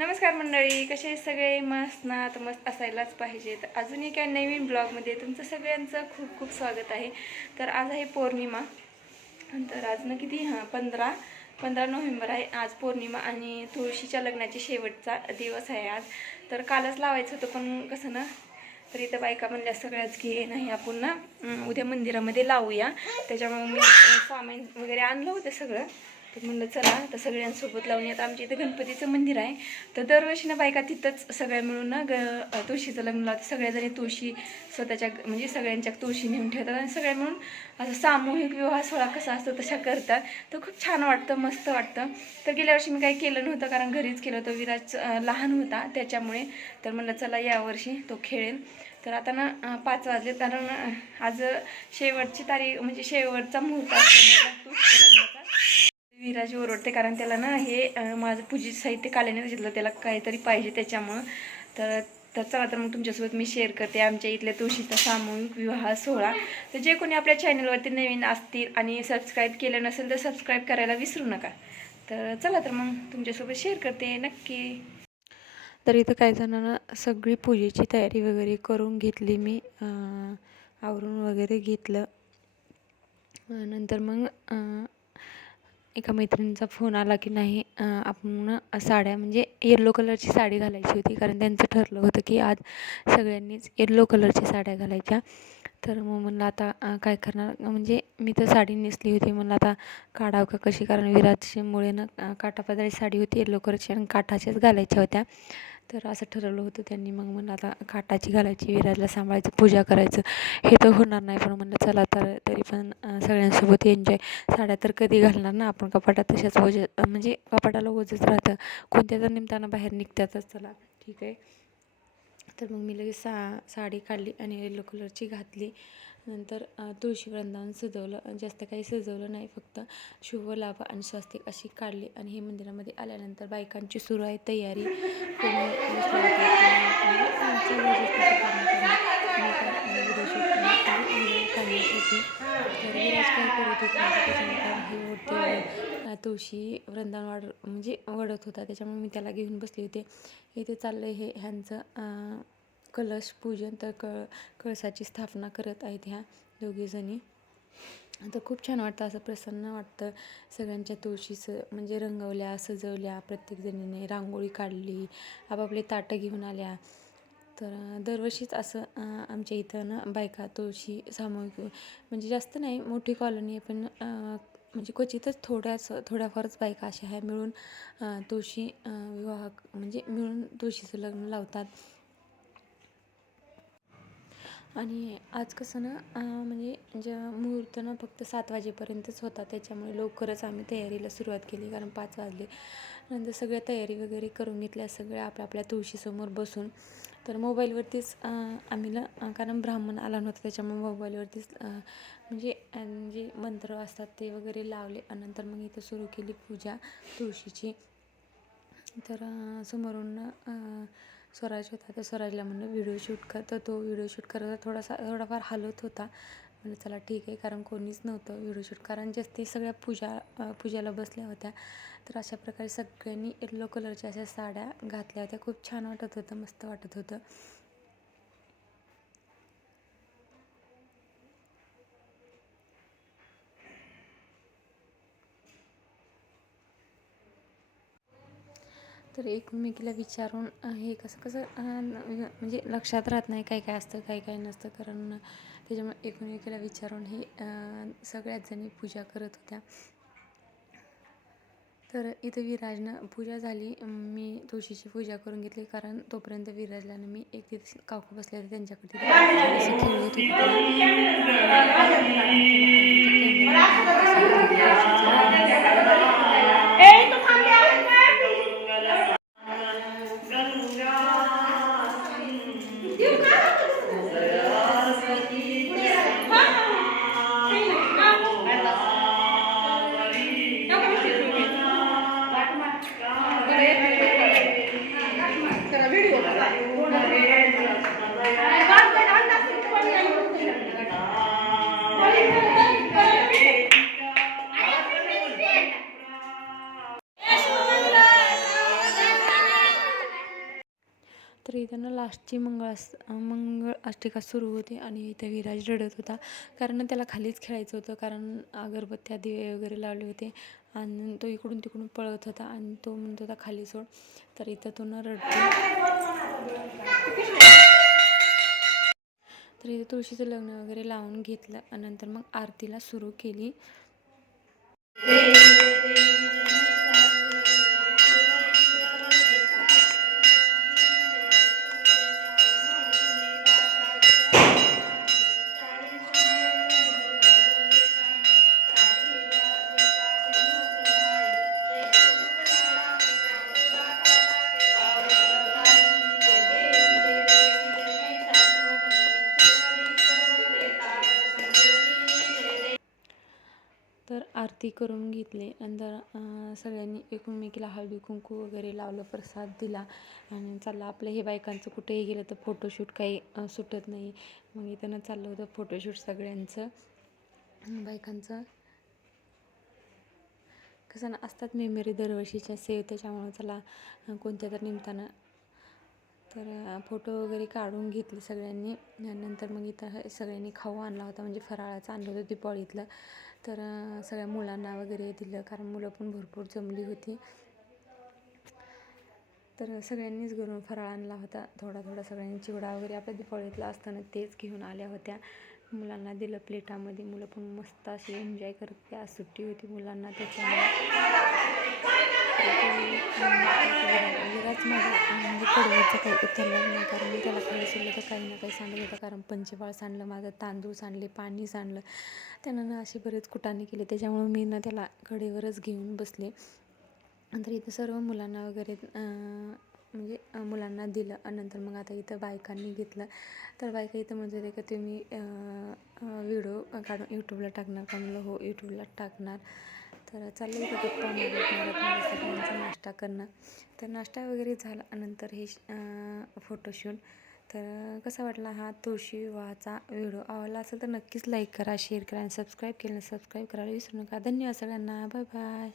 नमस्कार मंडळी कसे सगळे? मस्त ना? तर मस्त असायलाच पाहिजेत अजून एका नवीन ब्लॉगमध्ये तुमचं सगळ्यांचं खूप खूप स्वागत आहे. तर आज आहे पौर्णिमा. तर आज ना किती? हां पंधरा. पंधरा नोव्हेंबर आहे. आज पौर्णिमा आणि तुळशीच्या लग्नाची शेवटचा दिवस आहे आज. तर कालच लावायचं होतं पण कसं ना? तर इथं बायका म्हणल्या सगळ्याच घे नाही आपण ना उद्या मंदिरामध्ये लावूया. त्याच्यामुळे मी सामान वगैरे आणलं होतं सगळं. तर म्हणलं चला तर सगळ्यांसोबत लावून आता आमच्या इथं गणपतीचं मंदिर आहे. तर दरवर्षी ना बायका तिथंच सगळ्या मिळून ना ग तुळशीचं लग्न लावतात. सगळ्याजणी तुळशी स्वतःच्या म्हणजे सगळ्यांच्या तुळशी नेऊन ठेवतात आणि सगळ्या मिळून असं सामूहिक विवाह सोहळा कसा असतो तशा करतात. तर खूप छान वाटतं मस्त वाटतं. तर गेल्या वर्षी मी काही केलं नव्हतं कारण घरीच केलं होतं. विराज लहान होता त्याच्यामुळे. तर म्हणलं चला यावर्षी तो खेळेल. तर आता ना पाच वाजले. कारण आज शेवटची तारीख म्हणजे शेवटचा मुहूर्त असल्यामुळे त्याची ओरडते कारण त्याला ना हे माझं पूजेचं साहित्य काल्याने घेतलं त्याला काहीतरी पाहिजे त्याच्यामुळं. तर तर चला तर मग तुमच्यासोबत मी शेअर करते. आमच्या इथल्या तुळशीचा सामूहिक विवाह सोहळा. तर जे कोणी आपल्या चॅनलवरती नवीन असतील आणि सबस्क्राईब केलं नसेल तर सबस्क्राईब करायला विसरू नका. तर चला तर मग तुमच्यासोबत शेअर करते नक्की. तर इथं काही जणांना सगळी पूजेची तयारी वगैरे करून घेतली मी आवरून वगैरे घेतलं. नंतर मग एका मैत्रिणीचा फोन आला की नाही आपण साड्या म्हणजे येल्लो कलरची साडी घालायची होती. कारण त्यांचं ठरलं होतं की आज सगळ्यांनीच येल्लो कलरच्या साड्या घालायच्या. तर मग म्हणलं आता काय करणार? म्हणजे मी तर साडी नेसली होती. म्हणलं आता काढावं का कशी? कारण विराजमुळे ना अं, साडी होती येल्लो कलरची आणि काठाच्याच घालायच्या होत्या. तर असं ठरवलं होतं त्यांनी. मग म्हणलं आता काटाची घालायची विराजला सांभाळायचं पूजा करायचं. हे तर होणार नाही. पण म्हणलं चला तर तरी पण सगळ्यांसोबत एन्जॉय साड्या तर कधी घालणार ना आपण? कपाटात तशाच ओझ म्हणजे कपाटाला ओझच राहतं. कोणत्या तर निमताना बाहेर निघतातच चला. ठीक आहे? तर मग मी लगेच सा साडी काढली आणि येलो कलरची घातली नंतर तुळशी वृंदावन सजवलं जास्त काही सजवलं नाही फक्त शुभ लाभ आणि स्वस्तिक अशी काढली आणि हे मंदिरामध्ये आल्यानंतर बायकांची सुरू आहे तयारी कोणी मी तर करत होते त्याच्यानंतर हे तुळशी वृंदावन वाढ म्हणजे वडत होता त्याच्यामुळे मी त्याला घेऊन बसले होते इथे चाललं हे ह्यांचं कलश पूजन तर कळ कळसाची स्थापना करत आहेत ह्या दोघीजणी तर खूप छान वाटतं असं प्रसन्न वाटतं सगळ्यांच्या तुळशीचं म्हणजे रंगवल्या सजवल्या प्रत्येकजणीने रांगोळी काढली आपापले ताटं घेऊन आल्या. तर दरवर्षीच असं आमच्या इथं ना बायका तुळशी सामूहिक म्हणजे जास्त नाही मोठी कॉलनी आहे पण म्हणजे क्वचितच थोड्याच थोड्याफारच बायका अशा ह्या मिळून तुळशी विवाह म्हणजे मिळून तुळशीचं लग्न लावतात. आणि आज कसं ना म्हणजे ज्या मुहूर्त ना फक्त सात वाजेपर्यंतच होता त्याच्यामुळे लवकरच आम्ही तयारीला सुरुवात केली कारण पाच वाजले. नंतर सगळ्या तयारी वगैरे करून घेतल्या सगळ्या आपल्या आपल्या तुळशीसमोर बसून. तर मोबाईलवरतीच आम्ही ना कारण ब्राह्मण आला नव्हता त्याच्यामुळे मोबाईलवरतीच म्हणजे जे मंत्र असतात ते वगैरे लावले आणि नंतर मग इथं सुरू केली पूजा तुळशीची. तर समोरून स्वराज होता तर स्वराजला म्हणलं व्हिडिओ शूट कर. तर तो व्हिडिओ शूट करत थोडासा थोडाफार हलत होता. म्हणजे चला ठीक आहे कारण कोणीच नव्हतं व्हिडिओ शूट कारण जास्त ते सगळ्या पूजा पूजेला पूजाला बसल्या होत्या. तर अशा प्रकारे सगळ्यांनी येल्लो कलरच्या अशा साड्या घातल्या होत्या. खूप छान वाटत होतं मस्त वाटत होतं. तर एकमेकीला विचारून हे कसं कसं म्हणजे लक्षात राहत नाही काय काय असतं काय काय नसतं. कारण त्याच्यामुळे एकमेकीला विचारून हे सगळ्याच जणी पूजा करत होत्या. तर इथं विराजनं पूजा झाली. मी तुळशीची पूजा करून घेतली. कारण तोपर्यंत विराजल्यानं मी एक दिवस काकू बसले होते. त्यांच्याकडे तिथे त्यांना इथं ना लास्टची मंगळ मंगळ अष्टिका सुरू होते आणि इथं विराज रडत होता. कारण त्याला खालीच खेळायचं होतं. कारण अगरबत्त्या दिवे वगैरे लावले होते. आणि तो इकडून तिकडून पळत होता आणि तो म्हणत होता खाली सोड. तर इथं तो न रडतो. तर इथं तुळशीचं लग्न वगैरे लावून घेतलं आणि नंतर मग आरतीला सुरू केली. आरती करून घेतली. नंतर अं, सगळ्यांनी एकमेकीला हळदी कुंकू वगैरे लावलं प्रसाद दिला. आणि चाललं आपलं हे बायकांचं कुठेही गेलं तर फोटोशूट काही सुटत नाही. मग इथं चाललं होतं फोटोशूट सगळ्यांचं. बायकांचं कसं ना असतात मेमरी दरवर्षीच्या सेव त्याच्यामुळं चला कोणत्या तर निमित्तानं तर फोटो वगैरे काढून घेतले सगळ्यांनी. आणि नंतर मग इथं हे सगळ्यांनी खाऊ आणला होता. म्हणजे फराळाचं आणलं होतं दिपाळीतलं तर सगळ्या मुलांना वगैरे दिलं कारण मुलं पण भरपूर जमली होती. तर सगळ्यांनीच घरून फराळ आणला होता. थोडा थोडा सगळ्यांनी चिवडा वगैरे आपल्या दिपावळीतला असताना तेच घेऊन आल्या होत्या. मुलांना दिलं प्लेटामध्ये. मुलं पण मस्त अशी एन्जॉय करत त्या. सुट्टी होती मुलांना त्याच्यामुळे. विराज माझा म्हणजे कडव्याचं काही उतरलं नाही कारण मी त्याला काही सोडलं तर काही ना काही सांडलं होतं कारण पंचपाळ सांडलं माझं तांदूळ सांडले पाणी सांडलं त्यानं ना असे बरेच कुटाने केले त्याच्यामुळे मी ना त्याला कडेवरच घेऊन बसले नंतर इथं सर्व मुलांना वगैरे म्हणजे मुलांना दिलं आणि नंतर मग आता इथं बायकांनी घेतलं. तर बायका इथं म्हणजे ते का तुम्ही व्हिडिओ काढून यूट्यूबला टाकणार. का म्हणलं हो यूट्यूबला टाकणार. तर चाललं होतं गप्पा सगळ्यांचा नाश्ता करणं? तर नाश्ता वगैरे झाला नंतर हे फोटोशूट तर कसा वाटला हा तुळशी विवाहाचा व्हिडिओ आवडला असेल तर नक्कीच लाईक करा शेअर करा आणि सबस्क्राईब केलं सबस्क्राईब करायला विसरू नका. धन्यवाद सगळ्यांना. Bye bye